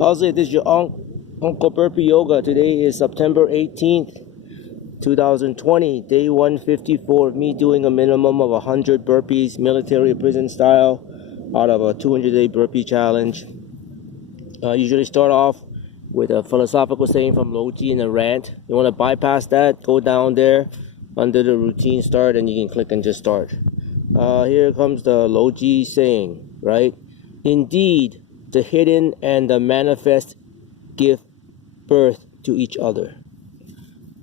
How's it? This is your Uncle Burpee Yoga. Today is September 18th, 2020. Day 154 of me doing a minimum of 100 burpees, military prison style, out of a 200-day burpee challenge. Usually start off with a philosophical saying from Logi and a rant. You want to bypass that, go down there under the routine start, and you can click and just start. Here comes the Logi saying, right? Indeed, the hidden and the manifest give birth to each other.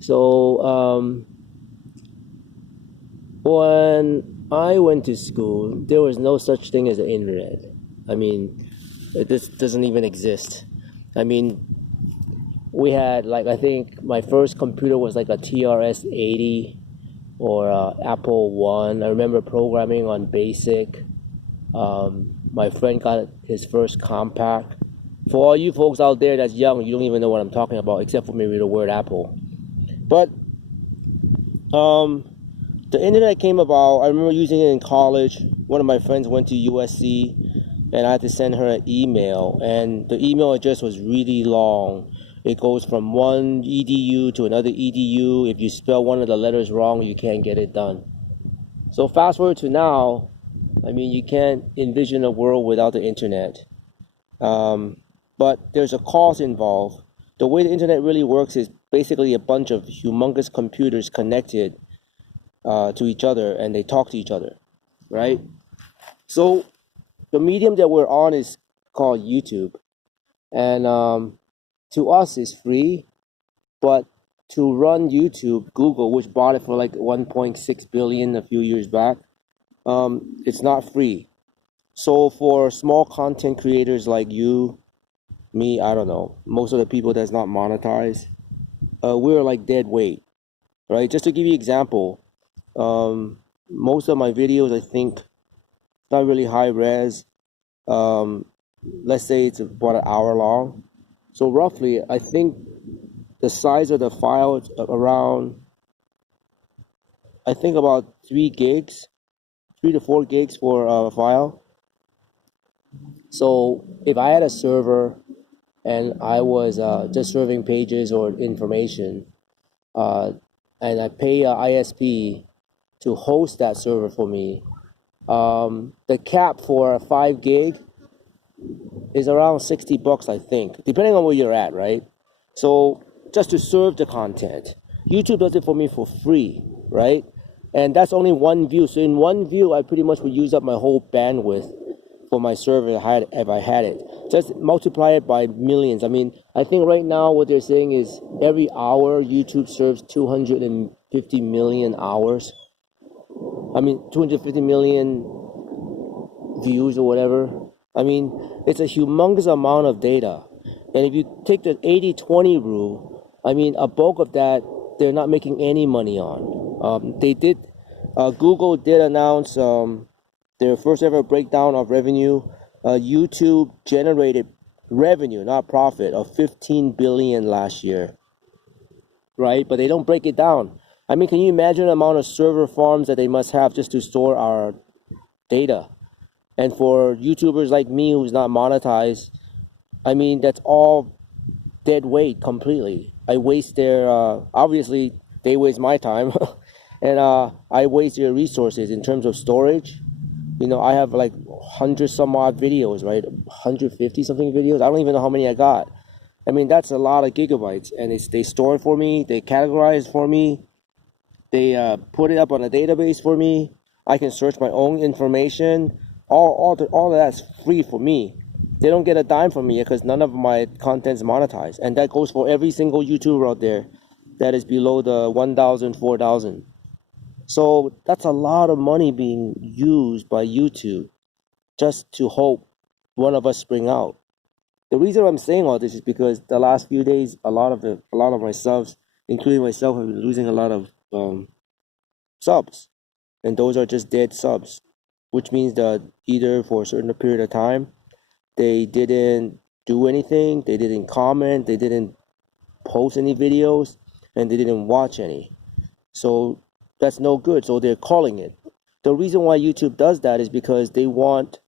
So, when I went to school, there was no such thing as the internet. I mean, this doesn't even exist. I mean, we had, like, I think my first computer was like a TRS-80 or Apple One. I remember programming on BASIC. My friend got his first compact. For all you folks out there that's young, you don't even know what I'm talking about, except for maybe the word Apple. But the internet came about. I remember using it in college. One of my friends went to USC, and I had to send her an email. And the email address was really long. It goes from one EDU to another EDU. If you spell one of the letters wrong, you can't get it done. So fast forward to now, I mean, you can't envision a world without the internet. But there's a cost involved. The way the internet really works is basically a bunch of humongous computers connected to each other, and they talk to each other, right? So the medium that we're on is called YouTube. And to us, it's free. But to run YouTube, Google, which bought it for like 1.6 billion a few years back, it's not free. So for small content creators like you, me, I don't know, most of the people that's not monetized, we're like dead weight, right? Just to give you an example, most of my videos, I think, not really high res. Let's say it's about an hour long. So roughly, I think the size of the file is around, I think about 3 to 4 gigs for a file. So if I had a server and I was just serving pages or information, and I pay a ISP to host that server for me, the cap for a 5 gig is around $60, I think, depending on where you're at, right? So just to serve the content, YouTube does it for me for free, right? And that's only one view. So in one view, I pretty much would use up my whole bandwidth for my server if I had it. Just multiply it by millions. I mean, I think right now what they're saying is every hour YouTube serves 250 million hours. I mean, 250 million views or whatever. I mean, it's a humongous amount of data. And if you take the 80-20 rule, I mean, a bulk of that, they're not making any money on. Google did announce their first ever breakdown of revenue. YouTube generated revenue, not profit, of 15 billion last year, right? But they don't break it down. I mean, can you imagine the amount of server farms that they must have just to store our data? And for YouTubers like me who's not monetized, I mean, that's all dead weight completely. I waste their, obviously, they waste my time, and I waste their resources in terms of storage. You know, I have like 100 some odd videos, right? 150 something videos. I don't even know how many I got. I mean, that's a lot of gigabytes, and they store it for me. They categorize for me. They put it up on a database for me. I can search my own information. All of that's free for me. They don't get a dime from me because none of my content's monetized, and that goes for every single YouTuber out there that is below the 1,000, 4,000. So that's a lot of money being used by YouTube just to hope one of us spring out. The reason I'm saying all this is because the last few days, a lot of my subs, including myself, have been losing a lot of subs, and those are just dead subs, which means that either for a certain period of time they didn't do anything, they didn't comment, they didn't post any videos, and they didn't watch any. So that's no good. So they're calling it. The reason why YouTube does that is because they want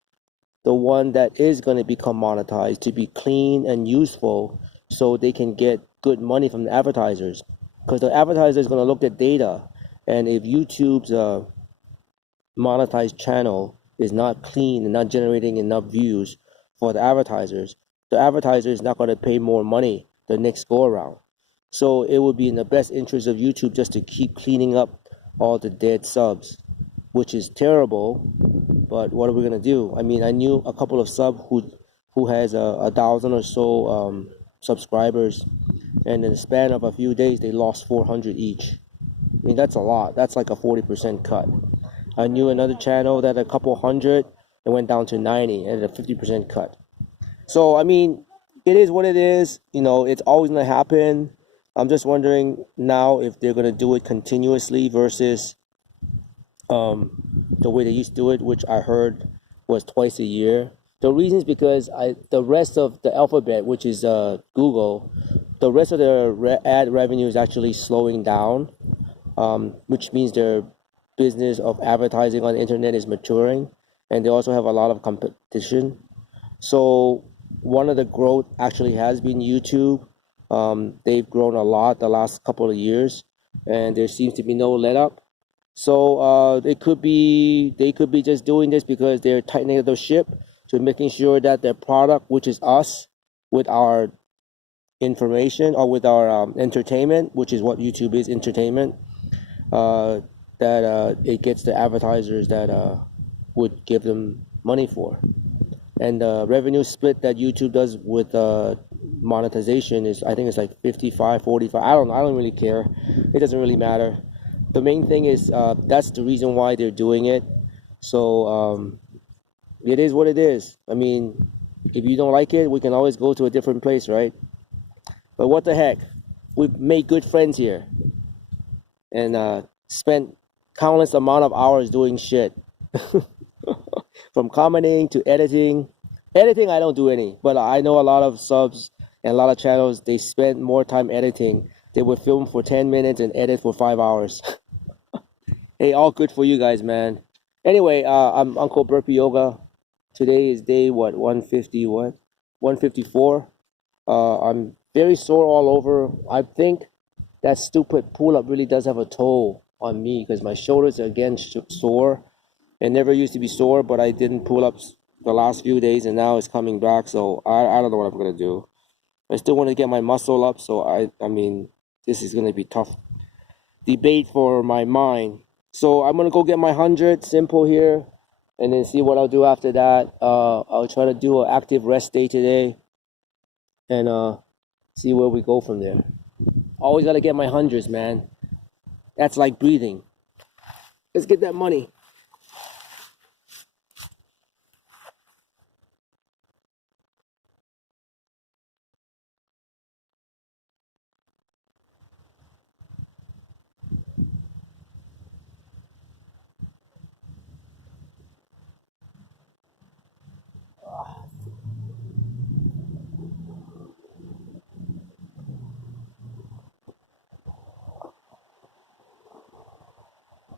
the one that is going to become monetized to be clean and useful so they can get good money from the advertisers. Because the advertiser is going to look at data, and if YouTube's monetized channel is not clean and not generating enough views for the advertiser is not going to pay more money the next go around. So it would be in the best interest of YouTube just to keep cleaning up all the dead subs, which is terrible. But what are we gonna do? I mean, I knew a couple of who has 1,000 or so subscribers, and in the span of a few days, they lost 400 each. I mean, that's a lot. That's like a 40% cut. I knew another channel that a couple hundred, it went down to 90 and a 50% cut. So I mean, it is what it is. You know, it's always gonna happen. I'm just wondering now if they're gonna do it continuously versus the way they used to do it, which I heard was twice a year. The reason is because the rest of the alphabet, which is Google, the rest of their ad revenue is actually slowing down, which means their business of advertising on the internet is maturing, and they also have a lot of competition. So one of the growth actually has been YouTube. They've grown a lot the last couple of years, and there seems to be no let up. So they could be just doing this because they're tightening up the ship to making sure that their product, which is us, with our information or with our entertainment, which is what YouTube is, entertainment, that it gets the advertisers that would give them money for. And the revenue split that YouTube does with monetization is, I think it's like 55-45. I don't really care. It doesn't really matter. The main thing is that's the reason why they're doing it. So it is what it is. I mean, if you don't like it, we can always go to a different place, right? But what the heck? We've made good friends here and spent countless amount of hours doing shit. From commenting to editing. Editing, I don't do any, but I know a lot of subs and a lot of channels, they spend more time editing. They would film for 10 minutes and edit for 5 hours. Hey, all good for you guys, man. Anyway, I'm Uncle Burpee Yoga. Today is day, 150, 154. I'm very sore all over. I think that stupid pull-up really does have a toll on me because my shoulders are again sore. It never used to be sore, but I didn't pull ups the last few days, and now it's coming back. So I don't know what I'm gonna do. I still want to get my muscle up. So I mean, this is gonna be tough debate for my mind. So I'm gonna go get my 100 simple here, and then see what I'll do after that. I'll try to do an active rest day today, and see where we go from there. Always gotta get my hundreds, man. That's like breathing. Let's get that money.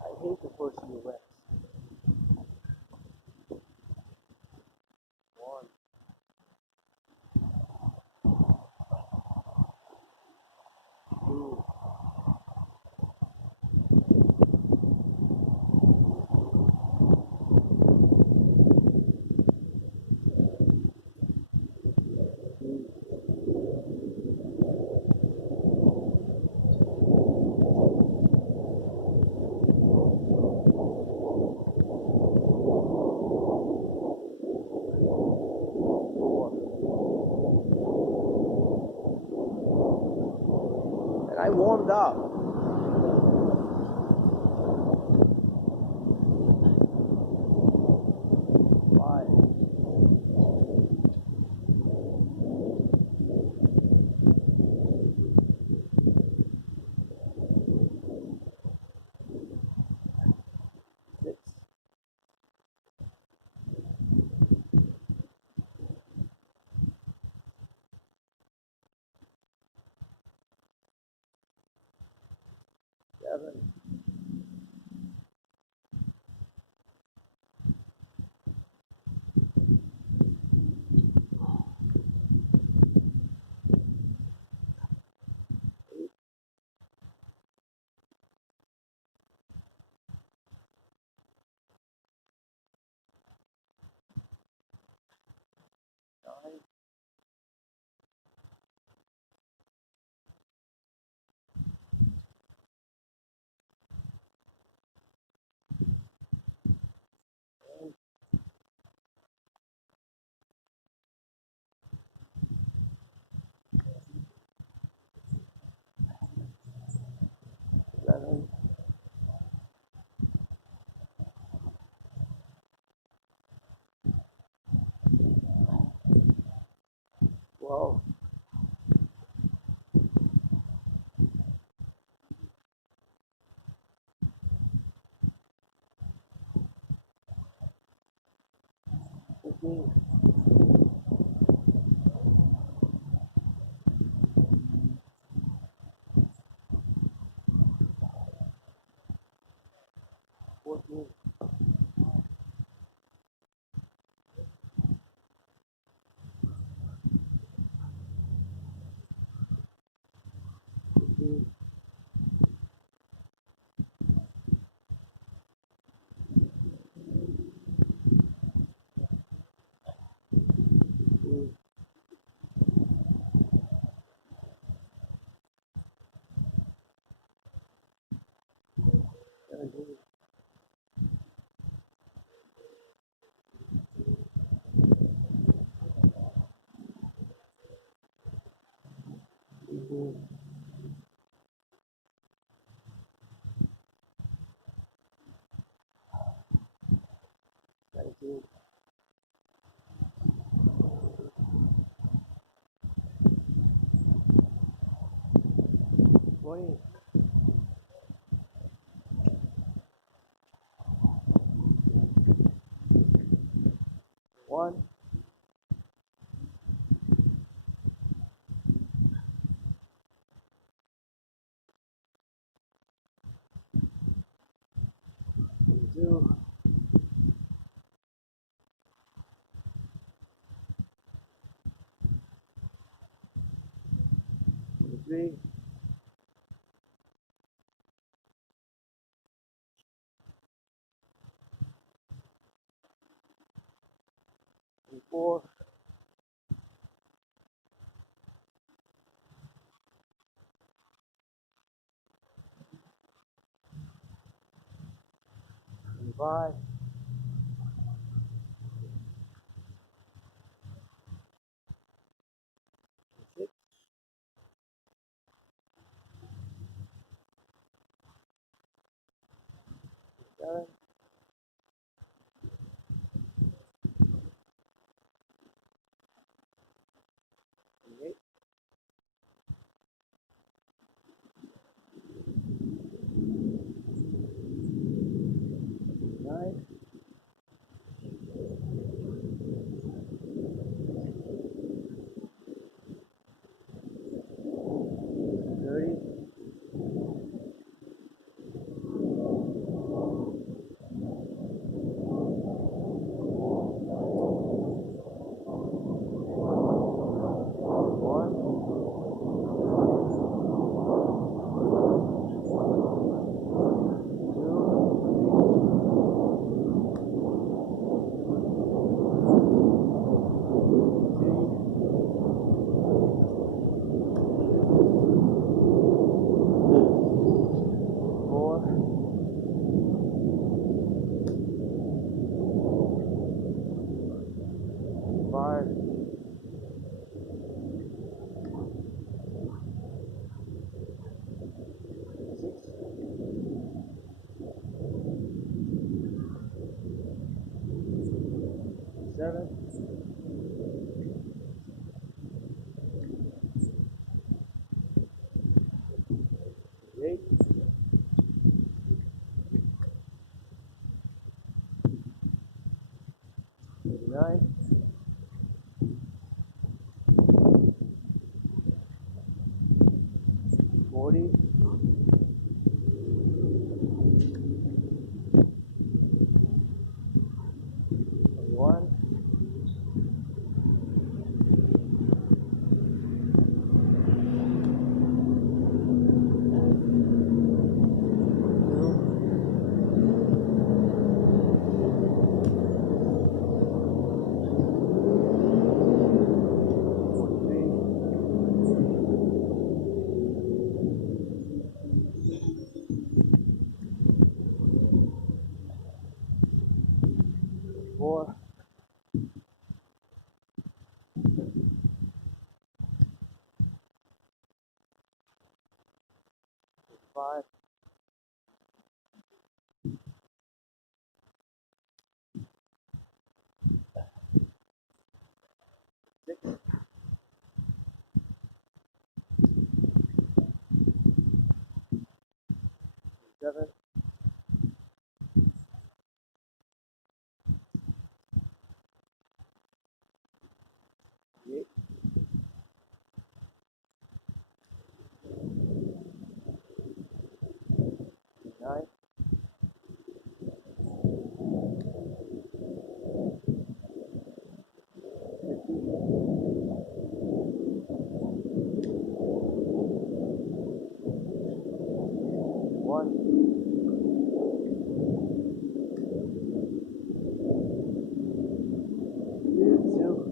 I hate the first few reps. 1, 2. And I warmed up. 5. 12, 15, 14, 15, 16, 17, 18, 19, 20, 1, 22, 23, 24, 25, 26, 27, 28, 29, 30, 1, 4, 5, 6, 7, 8, 9, 40, 21, 4, 5, 6, 7, 8, 9, 1, 2,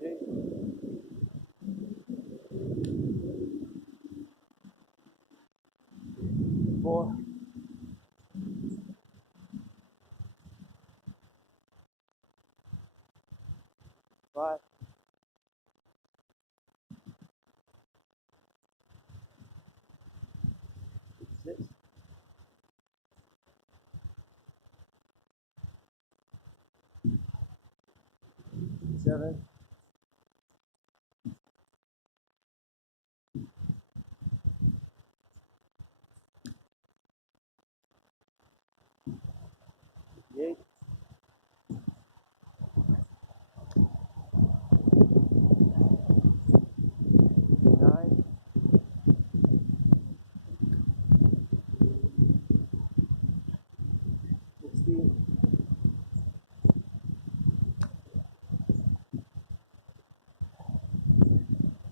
3, 4, 5, 6, 7, 8, 9, 16,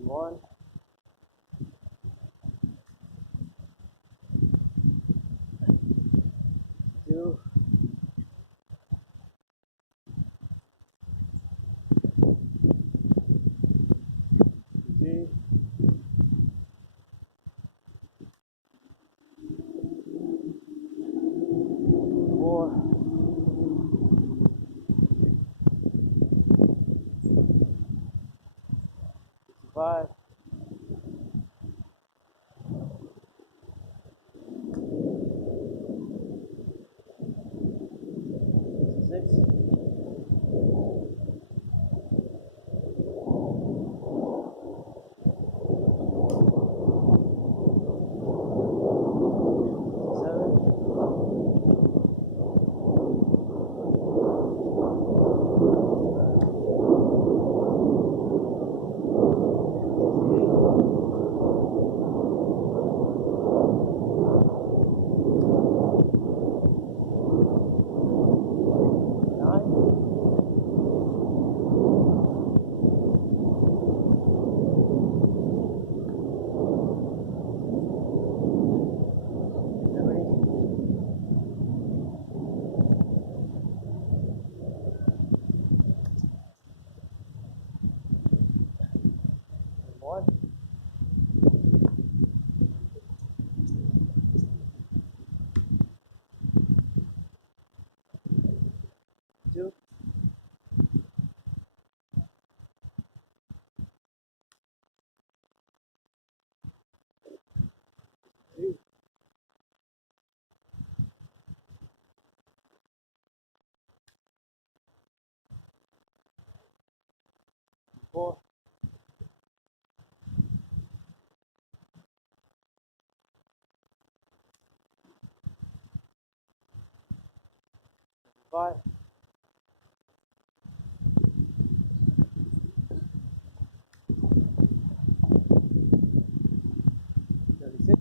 1, 2, 3, 4, 5, 6, 7, 9, 1, 2, 3, 4, 5, 36,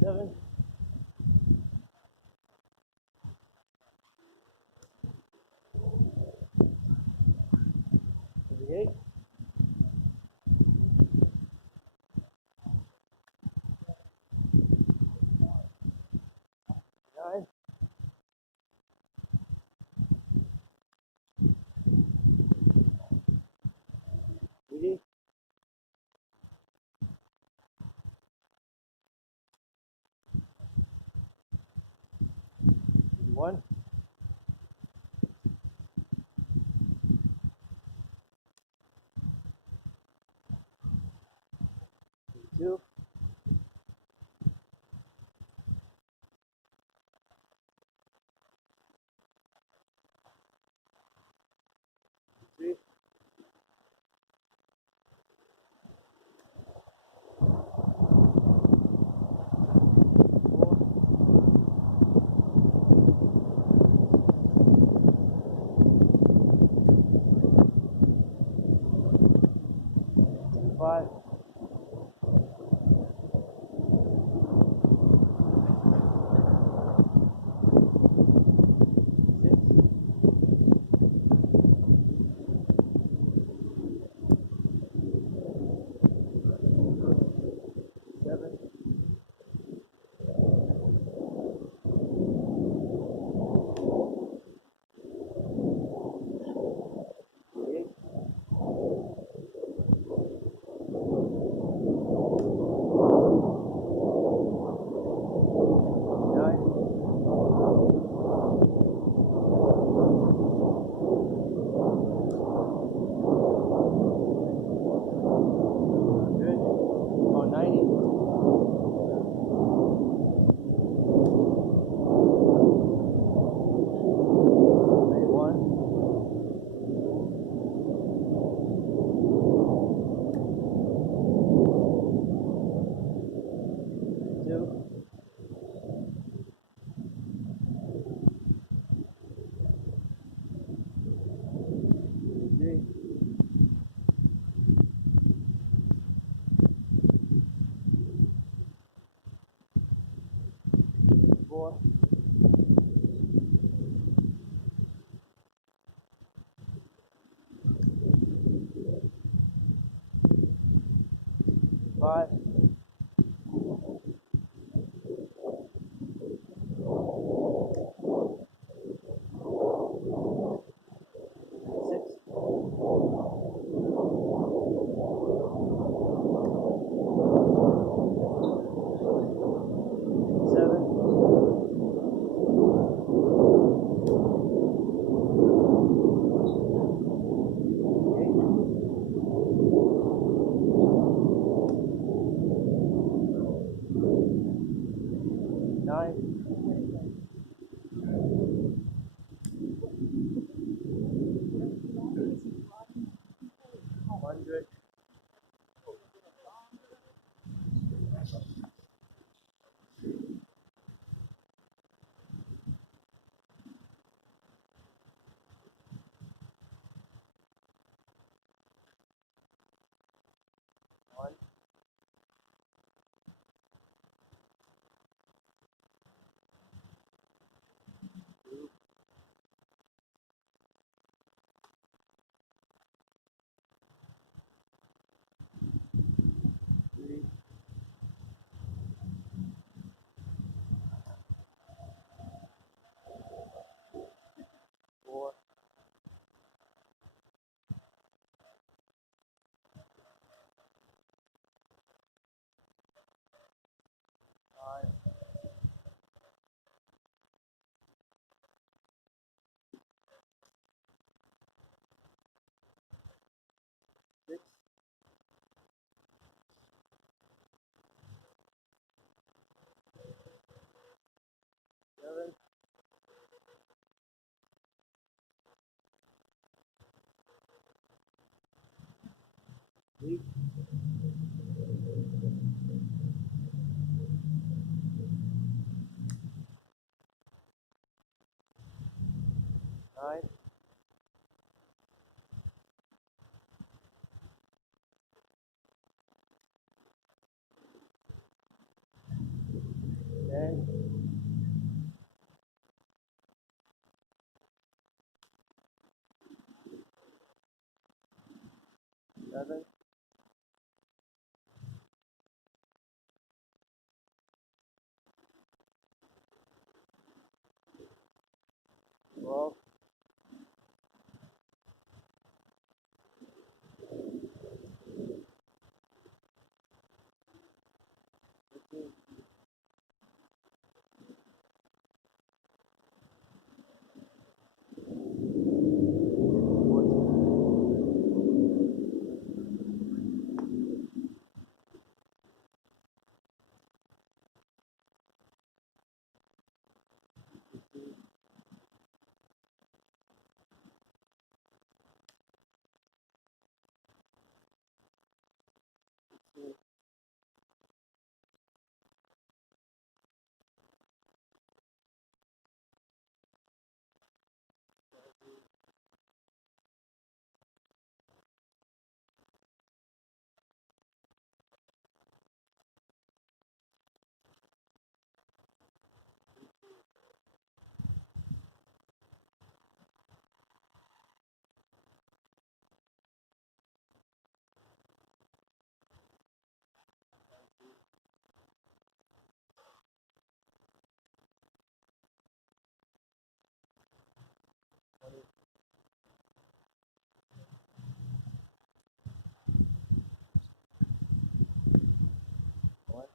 7, 38, 9, 80, 1, 2, 4, 5, 6, 7, 9, 100, 1, 2, 3, 4, 5, 6, 7, 8, 9, 10, 11, 12, 13, 14, 20, 1,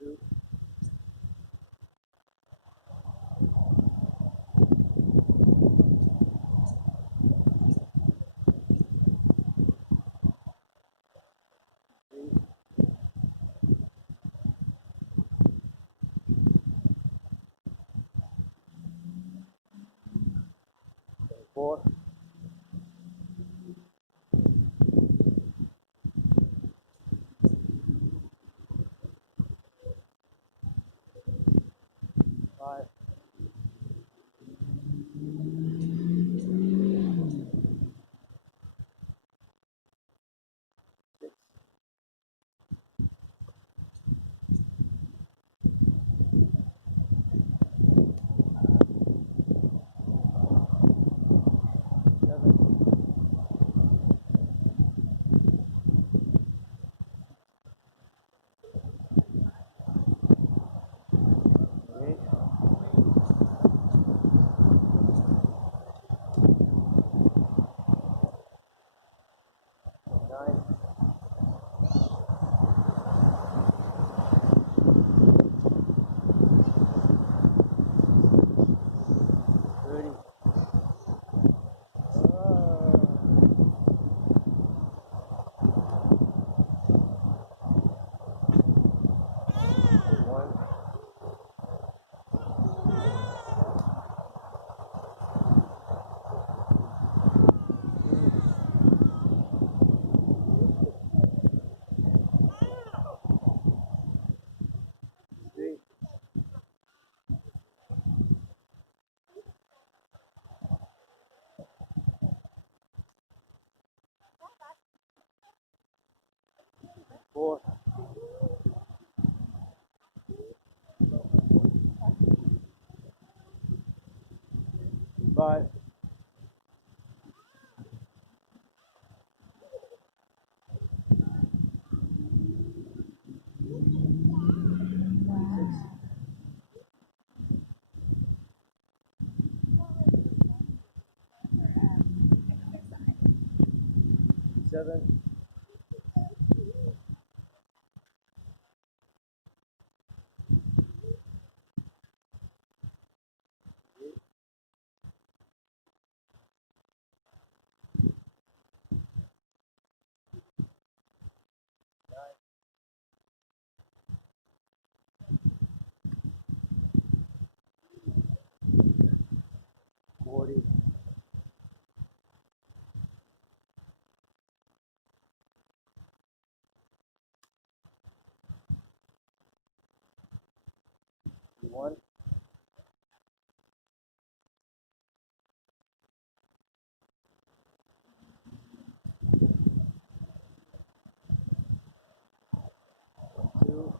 2, 3, 4, 5, 4, 5, 6, 7, 40, 1, 2,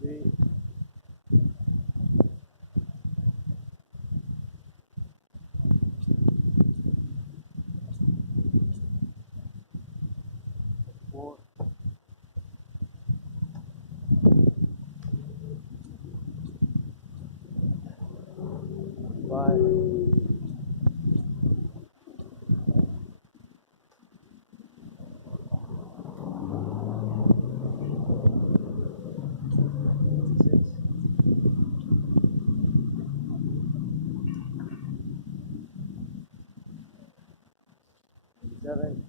3, 4, 5, 6, 7,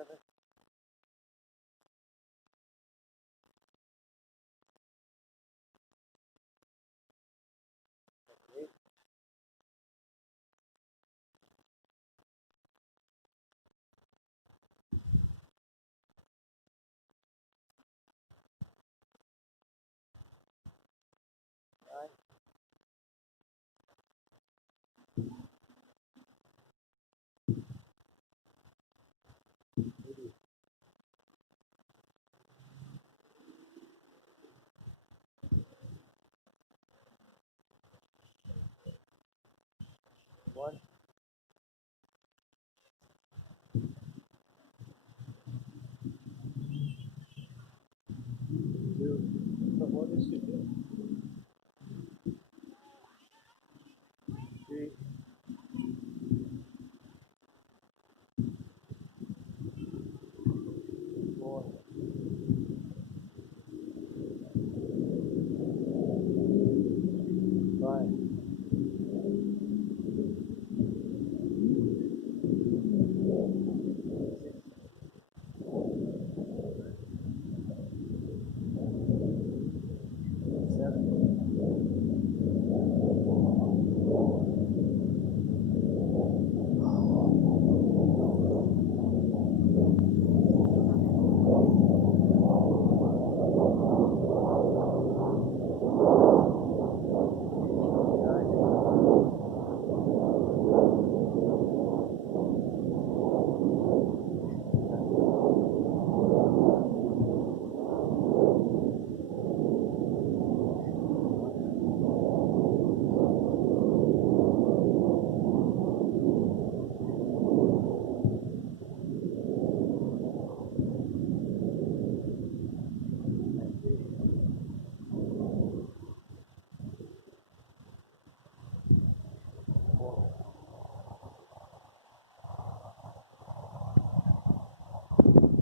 7, 8, 9, 1, 2. So what is it? 3, 4, 5, 7,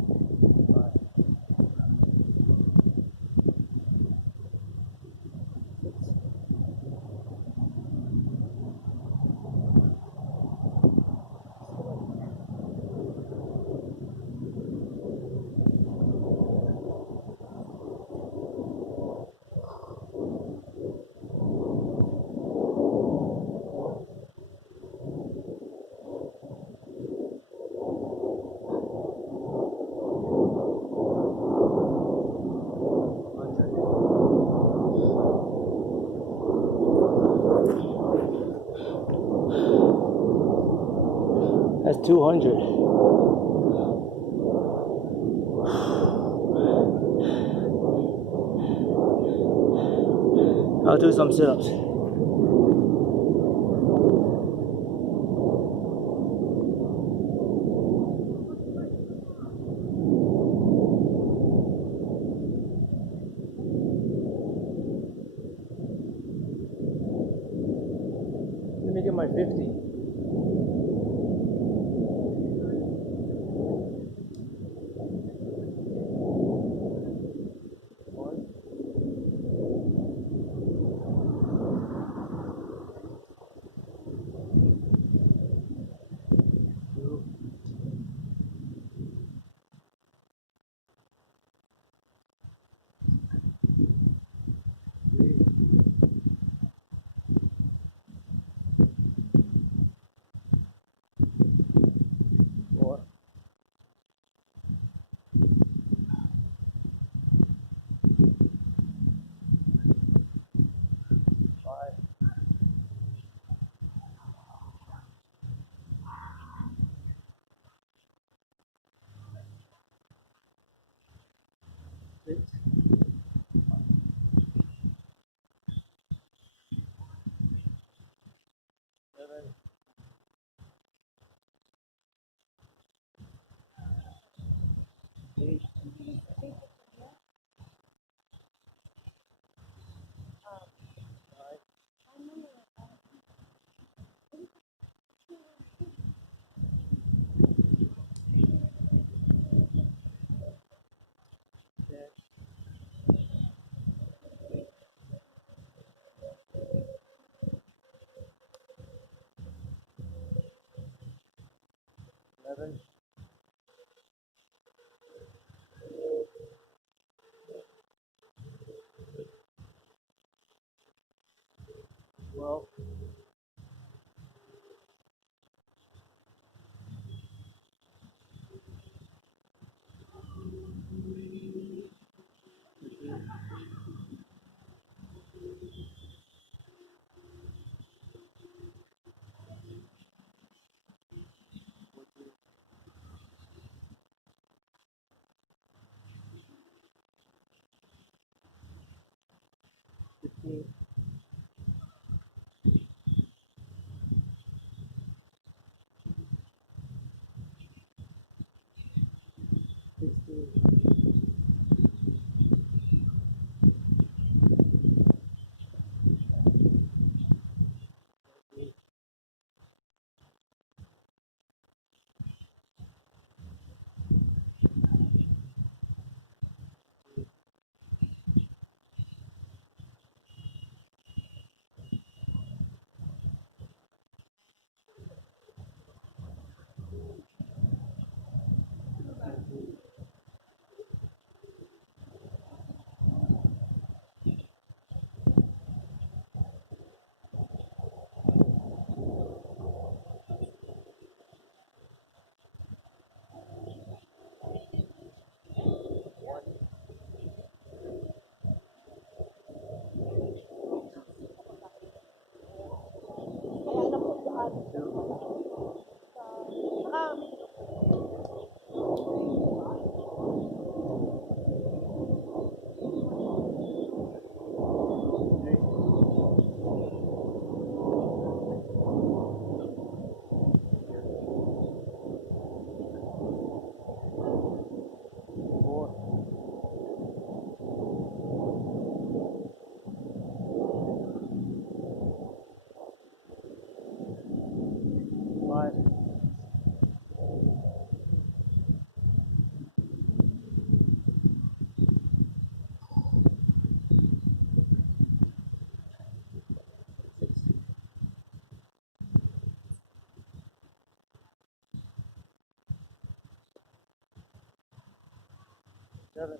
100. That's 200. I'll do some sit-ups. Let me get my 50. 4, 5, 6, 7, 8, 9, 10, 11, 7,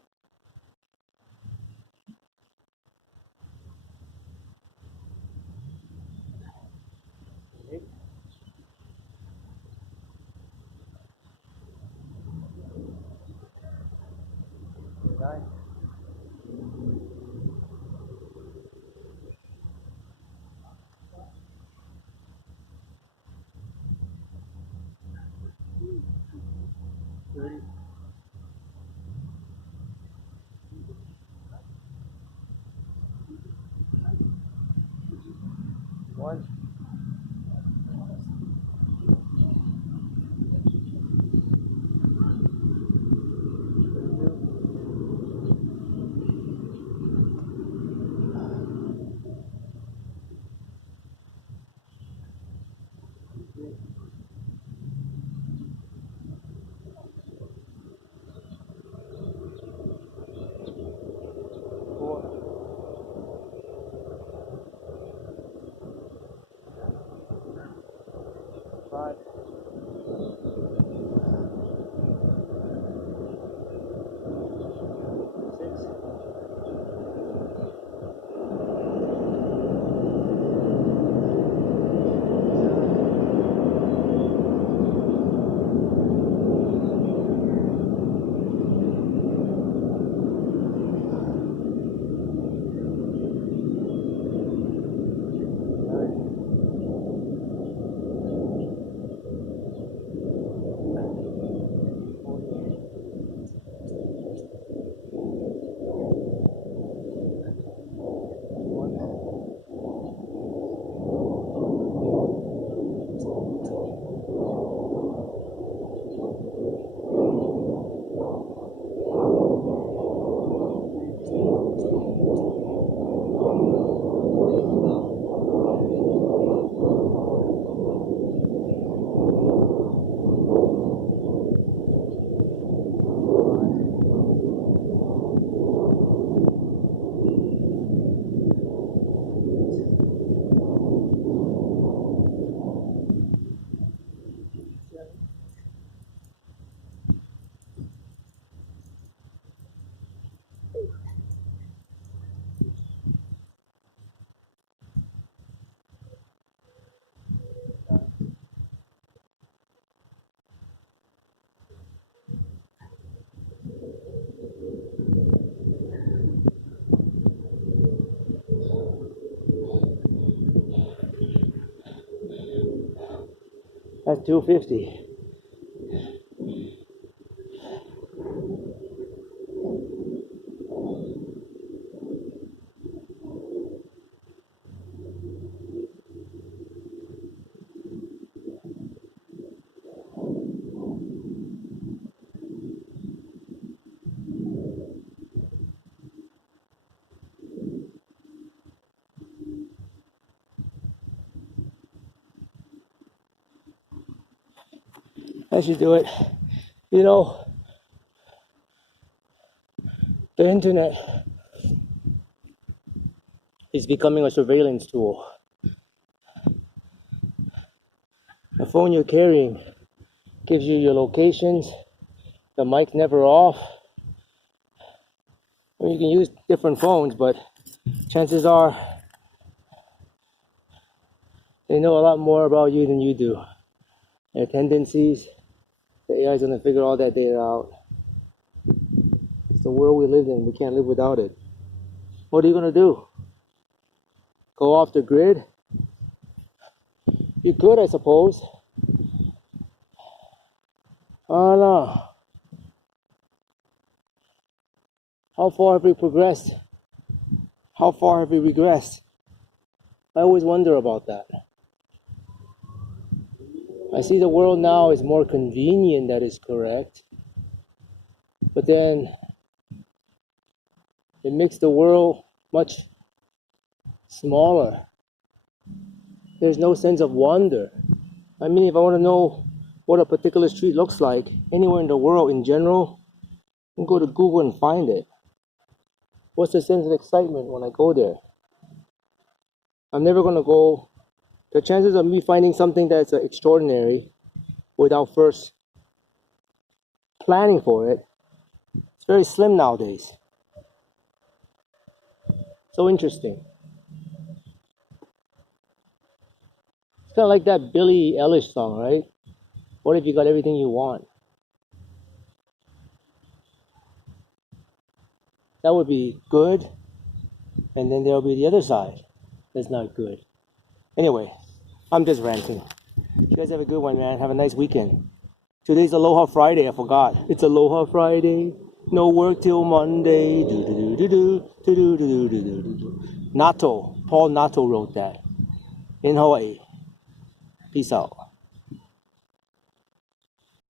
8, 9, 30, 1, 2, 3, 4, 5, 6, 9, That's 250. I should do it. You know, the internet is becoming a surveillance tool. The phone you're carrying gives you your locations. The mic's never off. Well, you can use different phones, but chances are they know a lot more about you than you do. Their tendencies, the AI is going to figure all that data out. It's the world we live in. We can't live without it. What are you going to do? Go off the grid? You could, I suppose. Oh no. How far have we progressed? How far have we regressed? I always wonder about that. I see the world now is more convenient, that is correct. But then it makes the world much smaller. There's no sense of wonder. I mean, if I want to know what a particular street looks like anywhere in the world in general, I can go to Google and find it. What's the sense of excitement when I go there? I'm never going to go. The chances of me finding something that's extraordinary without first planning for it, it's very slim nowadays. So interesting. It's kind of like that Billie Eilish song, right? What if you got everything you want? That would be good. And then there'll be the other side that's not good. Anyway, I'm just ranting. You guys have a good one, man. Have a nice weekend. Today's Aloha Friday. I forgot. It's Aloha Friday. No work till Monday. Nato. Paul Nato wrote that in Hawaii. Peace out.